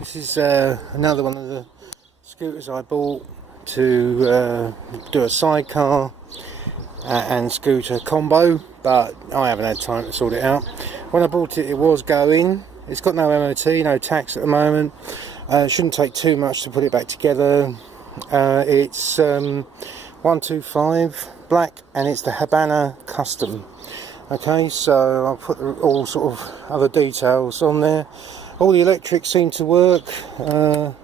This is another one of the scooters I bought to do a sidecar and scooter combo, but I haven't had time to sort it out. When I bought it, it was going. It's got no MOT, no tax at the moment. It shouldn't take too much to put it back together. It's 125 black, and it's the Habana custom. Okay, so I'll put all sort of other details on there. All the electrics seem to work. There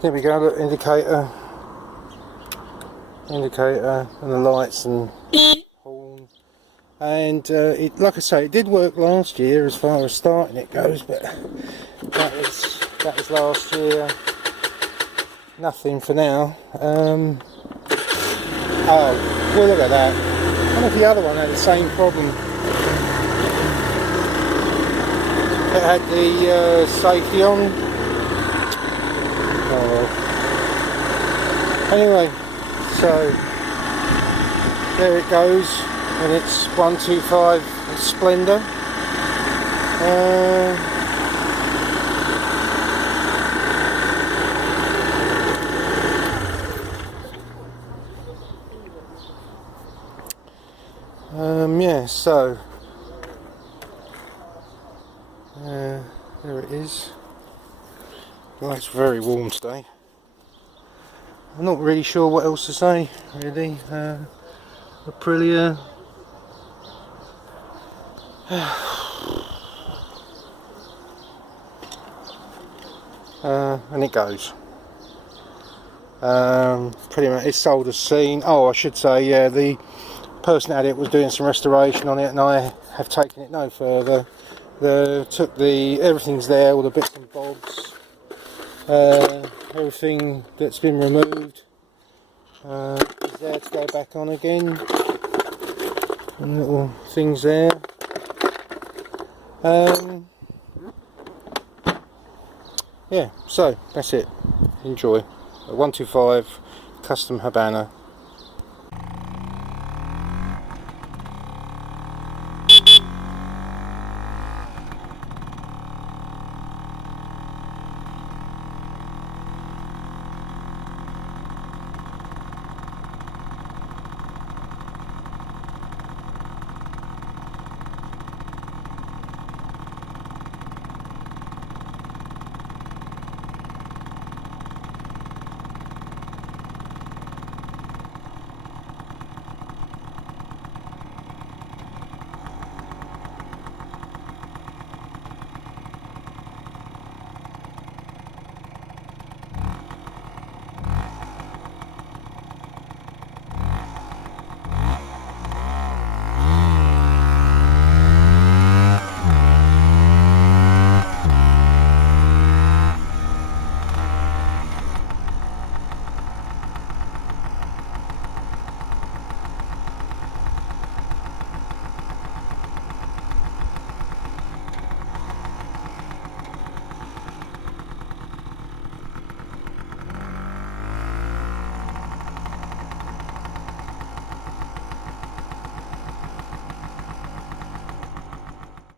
we go, look, indicator, and the lights and horn. And it, like I say, it did work last year as far as starting it goes, but that was last year. Nothing for now. Oh, well, look at that. I wonder if the other one had the same problem. It had the safety on. Oh well. Anyway, so there it goes, and it's 125 Splendor. Yeah, so there it is. Well, it's very warm today. I'm not really sure what else to say, really. Aprilia. And it goes. Pretty much, it's sold as seen. Oh, I should say, yeah, the person at it was doing some restoration on it, and I have taken it no further. Everything's there, all the bits and bobs, everything that's been removed is there to go back on again, and little things there. Yeah, so that's it. Enjoy. A 125 custom Habana.